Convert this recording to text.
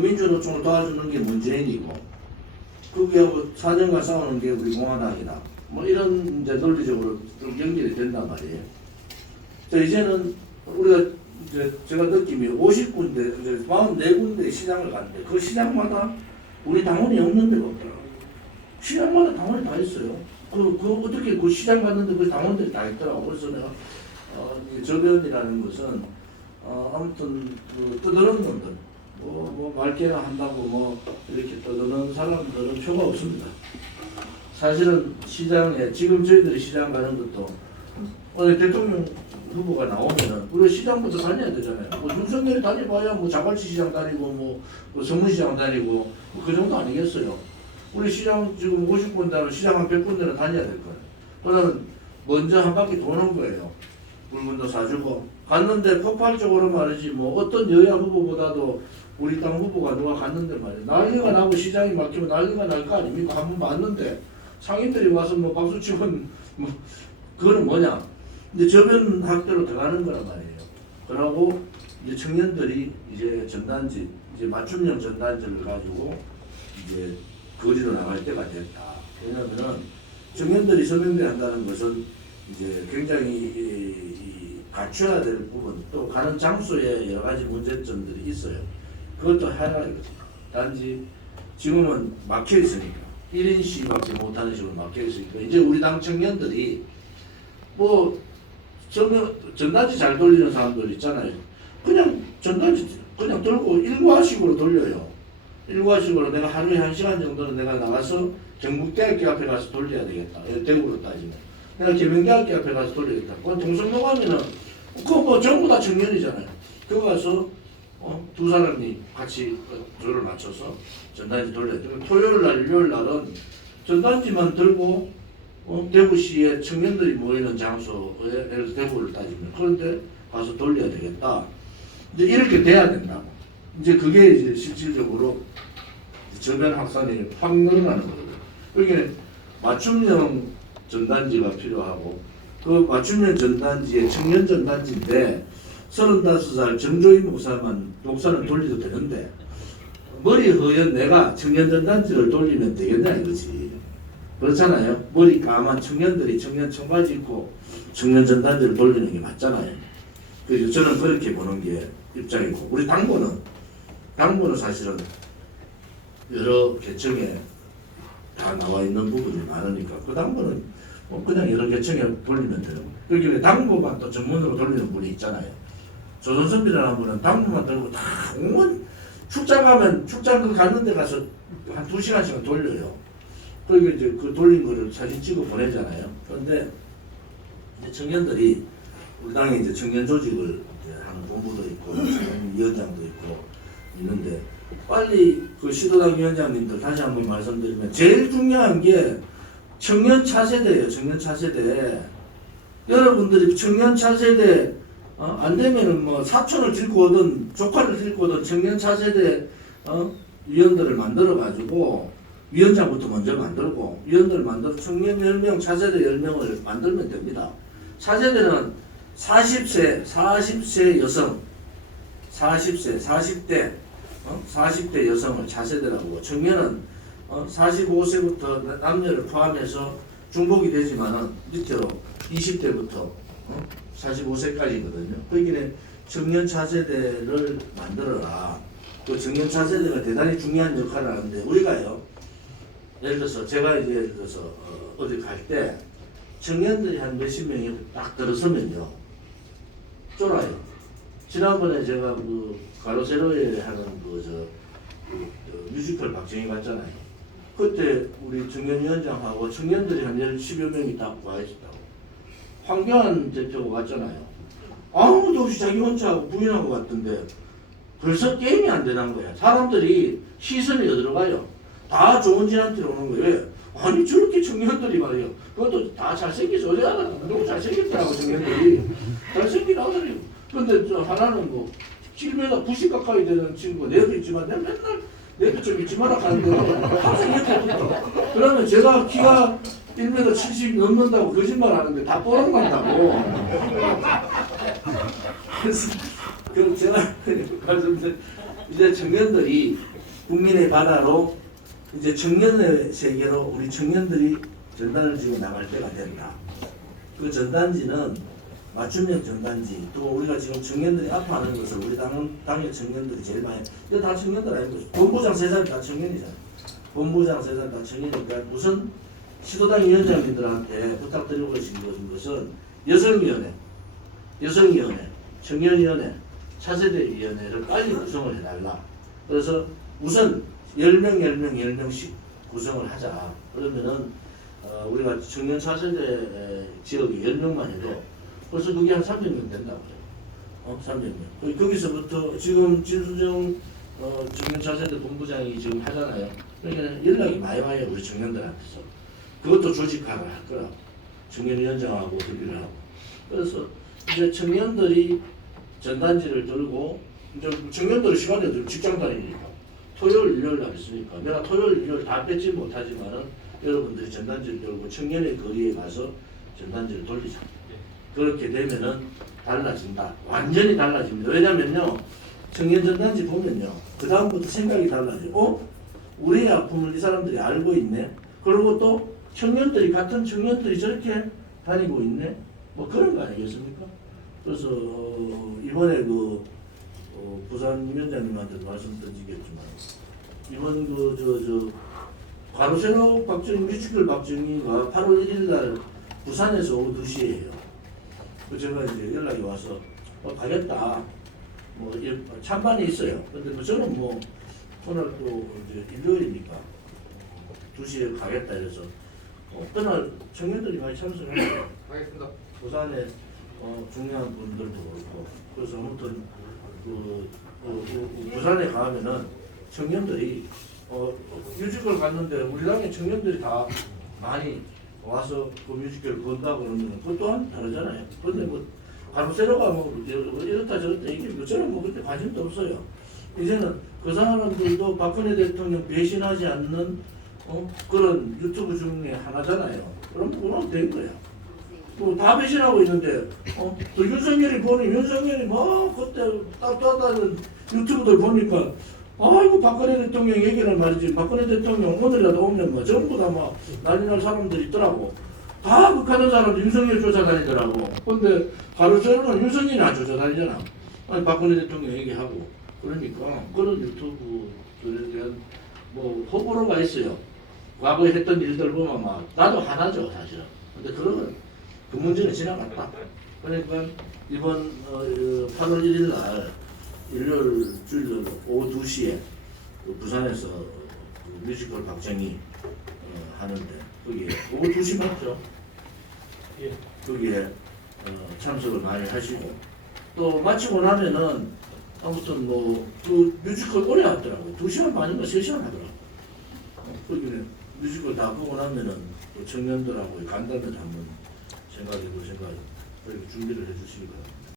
민주노총을 도와주는 게 문재인이고 그게 사정과 싸우는 게 우리 공화당이다. 뭐 이런 이제 논리적으로 좀 연결이 된단 말이에요. 자, 이제는 우리가 이제 제가 느낌이 50군데, 이제 44군데 시장을 갔는데 그 시장마다 우리 당원이 없는 데가 없더라고요. 시장마다 당원이 다 있어요. 그 어떻게 그 시장 갔는데 그 당원들이 다 있더라고요. 그래서 내가 저변이라는 것은 아무튼 그 떠드는 놈들 뭐 말개나 한다고 뭐 이렇게 떠드는 사람들은 표가 없습니다. 사실은 시장에 지금 저희들이 시장 가는 것도 오늘 대통령 후보가 나오면은 우리 시장부터 다녀야 되잖아요. 뭐 윤석열이 다녀봐야 뭐 자갈치 시장 다니고 뭐 성문시장 다니고 뭐 그 정도 아니겠어요. 우리 시장 지금 50군데는 시장 한 100군데는 다녀야 될 거예요. 그러면 먼저 한 바퀴 도는 거예요. 물건도 사주고 갔는데 폭발적으로 말이지 뭐 어떤 여야 후보보다도 우리 당 후보가 누가 갔는데 말이에요. 난리가 나고 시장이 막히면 난리가 날 거 아닙니까? 한번 봤는데 상인들이 와서 뭐 박수치고 뭐 그거는 뭐냐? 이제 저변 학대로 들어가는 거란 말이에요. 그러고 이제 청년들이 이제 전단지 이제 맞춤형 전단지를 가지고 이제 거리로 나갈 때가 됐다. 왜냐하면은 청년들이 서명대 한다는 것은 이제 굉장히 갖춰야 될 부분 또 가는 장소에 여러 가지 문제점들이 있어요. 그것도 해야겠다. 단지 지금은 막혀 있으니까 1인 시위밖에 못하는 식으로 막혀 있으니까 이제 우리 당 청년들이 뭐 전단지 잘 돌리는 사람들 있잖아요. 그냥 전단지 그냥 들고 일과식으로 돌려요. 일과식으로 내가 하루에 1시간 정도는 내가 나가서 경북대학교 앞에 가서 돌려야 되겠다. 대구로 따지면. 내가 계명대학교 앞에 가서 돌리겠다. 그건 동성로 가면은 그거 뭐 전부 다 청년이잖아요. 그거 가서 두 사람이 같이 조를 맞춰서 전단지 돌려야 돼. 토요일 날, 일요일 날은 전단지만 들고 대구시에 청년들이 모이는 장소에 예를 들어 대구를 따지면 그런데 가서 돌려야 되겠다. 이제 이렇게 돼야 된다. 이제 그게 이제 실질적으로 저변 확산이 확 늘어나는 거거든요. 여기는 맞춤형 전단지가 필요하고 그 맞춤형 전단지에 청년 전단지인데 35살 정조인 목사는 돌려도 되는데 머리 허연 내가 청년 전단지를 돌리면 되겠냐 이거지. 그렇잖아요. 머리 까만 청년들이 청년 청바지 입고 청년 전단지를 돌리는 게 맞잖아요. 그래서 저는 그렇게 보는 게 입장이고 우리 당부는 사실은 여러 계층에 다 나와 있는 부분이 많으니까 그 당부는 그냥 여러 계층에 돌리면 되는 거예요. 그렇게 당부만 또 전문으로 돌리는 분이 있잖아요. 조선선비라는 분은 당부만 들고 다 온 출장 가면 출장 갔는 데 가서 한 2시간씩은 돌려요. 그리고 이제 그 돌린 거를 사진 찍어 보내잖아요. 그런데 이제 청년들이 우리 당에 이제 청년 조직을 이제 하는 본부도 있고 위원장도 있고 있는데 빨리 그 시도당 위원장님들 다시 한번 말씀드리면 제일 중요한 게 청년 차세대예요. 청년 차세대. 여러분들이 청년 차세대 안 되면은 뭐 사촌을 들고 오든 조카를 들고 오든 청년 차세대 위원들을 만들어 가지고 위원장부터 먼저 만들고 위원들을 만들어 청년 10명 차세대 10명을 만들면 됩니다. 차세대는 40세 여성 40대 여성을 차세대라고 청년은 45세부터 남녀를 포함해서 중복이 되지만은 밑으로 20대부터 45세까지거든요. 그러기에 청년 차세대를 만들어라. 그 청년 차세대가 대단히 중요한 역할을 하는데 우리가요. 예를 들어서 제가 이제 예를 들어서 어디 갈 때 청년들이 한 몇십 명이 딱 들어서면요. 쫄아요. 지난번에 제가 그 가로세로에 하는 그 뮤지컬 박정희 갔잖아요. 그때 우리 청년위원장하고 청년들이 한 10여 명이 딱 와 있었다고. 황교안 대표가 갔잖아요. 아무도 없이 자기 혼자 부인하고 갔던데 벌써 게임이 안 되는 거야. 사람들이 시선이 어디로 가요? 다 좋은 진한테 오는 거예요. 아니 저렇게 청년들이 말이에요. 그것도 다 잘생기서 어디 하나 너무 잘생겼더라고 청년들이. 잘생긴 아들이. 근데 저 하나는 뭐 7m 90 가까이 되는 친구 내도 있지만 내가 맨날 내도 좀 잊지 마라 가는데 항상 이렇게 붙어. 그러면 제가 키가 1m 70 넘는다고 거짓말 하는데 다 뽀록난다고. 그래서 제가 말씀드린 이제 청년들이 국민의 바다로 이제 청년의 세계로 우리 청년들이 전단을 지고 나갈 때가 된다. 그 전단지는 맞춤형 전단지, 또 우리가 지금 청년들이 아파하는 것을 우리 당의 청년들이 제일 많이, 이거 다 청년들 아니고 본부장 세 사람 다 청년이잖아. 본부장 세 사람 다 청년이니까 우선 시도당 위원장님들한테 부탁드리고 싶은 것은 여성위원회, 청년위원회, 차세대위원회를 빨리 구성을 해달라. 그래서 우선 10명씩 구성을 하자. 그러면은 우리가 청년 차세대 지역이 10명만 해도 벌써 그게 한 300명 된다고 해요. 300명. 거기서부터 지금 진수정 청년 차세대 본부장이 지금 하잖아요. 그러니까 연락이 많이 와요, 우리 청년들한테서. 그것도 조직화를 할 거라고. 청년위원장하고 협의를 하고. 그래서 이제 청년들이 전단지를 들고, 이제 청년들이 시간에 들고 직장 다니니까 토요일, 일요일 하겠습니까? 내가 토요일, 일요일 다 뺏지 못하지만은 여러분들이 전단지를 들고 청년의 거리에 가서 전단지를 돌리자. 그렇게 되면은 달라진다. 완전히 달라집니다. 왜냐면요, 청년 전단지 보면요, 그 다음부터 생각이 달라져요. 우리의 아픔을 이 사람들이 알고 있네. 그리고 또 청년들이, 같은 청년들이 저렇게 다니고 있네. 뭐 그런 거 아니겠습니까? 그래서 이번에 부산 위원장님한테도 말씀드리겠지만, 이번 가로세로 박정희, 뮤지컬 박정희가 8월 1일 날 부산에서 오후 2시에요. 제가 이제 연락이 와서 가겠다. 찬반이 있어요. 근데 저는 오늘 또 이제 일요일이니까 2시에 가겠다 이래서 그날 청년들이 많이 참석해요. 알겠습니다. 부산에 중요한 분들도 그렇고, 그래서 아무튼 부산에 가면은 청년들이 뮤지컬 갔는데 우리 당의 청년들이 다 많이 와서 그 뮤지컬 본다고 그러면 그것 또한 다르잖아요. 그런데 가로세로가 이렇다 저렇다 이게 저는 그렇게 관심도 없어요. 이제는 그 사람들도 박근혜 대통령 배신하지 않는 그런 유튜브 중에 하나잖아요. 그럼 그건 된 거야. 다 배신하고 있는데 또 윤석열이 그때 따뜻하다는 유튜브들 보니까 아이고 박근혜 대통령 얘기를 말이지, 박근혜 대통령 오늘이라도 오면 전부 다 난리 날 사람들이 있더라고. 다 극하는 사람들 윤석열 쫓아다니더라고. 근데 가로세로는 윤석열이 안 쫓아다니잖아. 아니 박근혜 대통령 얘기하고. 그러니까 그런 유튜브들에 대한 호불호가 있어요. 과거에 했던 일들 보면 나도 하나죠 사실은. 근데 그러면 그 문제는 지나갔다. 그러니까 이번 8월 1일 날 일요일 주일 오후 2시에 부산에서 뮤지컬 박정희 하는데 거기에 오후 2시 맞죠? 예. 거기에 참석을 많이 하시고, 또 마치고 나면은 아무튼 그 뮤지컬 오래 하더라고요. 2시간 반인가 3시간 하더라고요. 거기에 뮤지컬 다 보고 나면은 청년들하고 간담회도 한번 그렇게 준비를 해주시기 바랍니다.